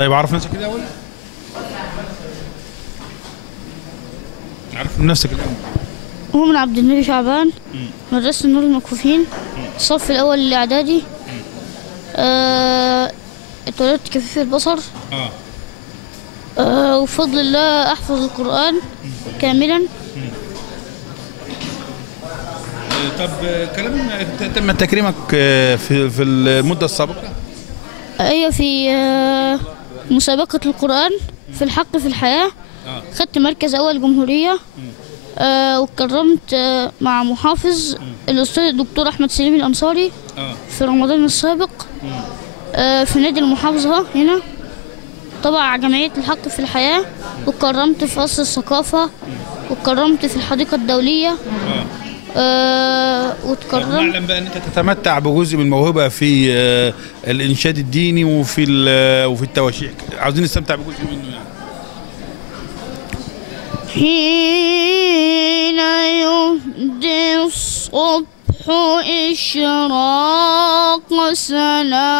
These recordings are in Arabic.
طيب عرف نفسك كده اول. عرف نفسك الاول. مؤمن عبد النبي شعبان. مدرسة النور المكفوفين. الصف الأول الإعدادي. اتولدت كفيف البصر. وبفضل الله أحفظ القرآن كاملا. طب تم تكريمك في المدة السابقة؟ أيوة، في مسابقة القرآن في الحق في الحياة. خدت مركز أول جمهورية. واتكرمت مع محافظ الأستاذ الدكتور أحمد سليم الأنصاري في رمضان السابق. في نادي المحافظة هنا طبعا جمعية الحق في الحياة. واتكرمت في قصر الثقافة. واتكرمت في الحديقة الدولية. واتكرمت. نعلم بقى ان انت تتمتع بجزء من الموهبة في الإنشاد الديني وفي التواشيح، عاوزين نستمتع بجزء منه يعني. حين يهدي الصبح إشراق سنا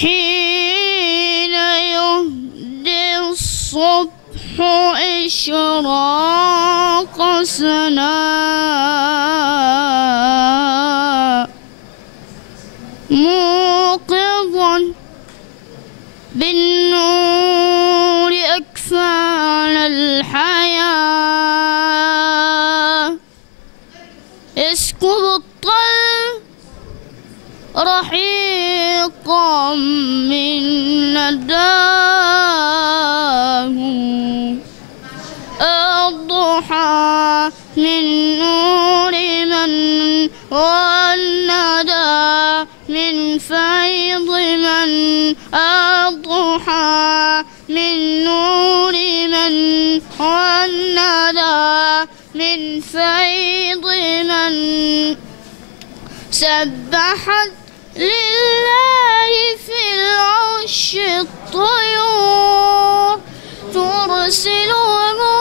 حين يهدي الصبح إشراق سنا موقظا بالنور أكفان الحياة يسكب الطل رحيقا من نداه الضحى من نور من والندى من فيض من الضحى من نور من والندى من فيض من سبحت لله في العش الطيور ترسل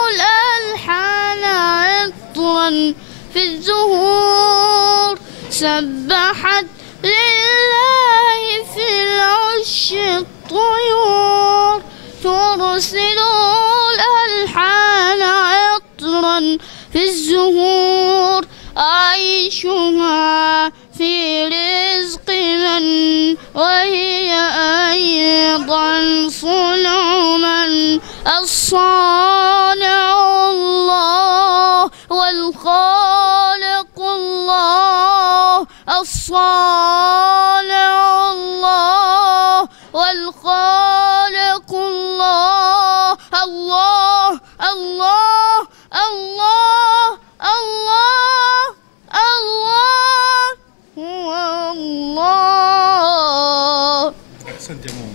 الألحان عطرا في الزهور سبحت لله في العش الطيور ترسل الألحان عطرا في الزهور عيشها في رزق من وهي أيضا صنع من الصانع الله والخالق الله الصانع الله والخالق الله الله الله الله الله الله هو الله. أحسنت يا ماما.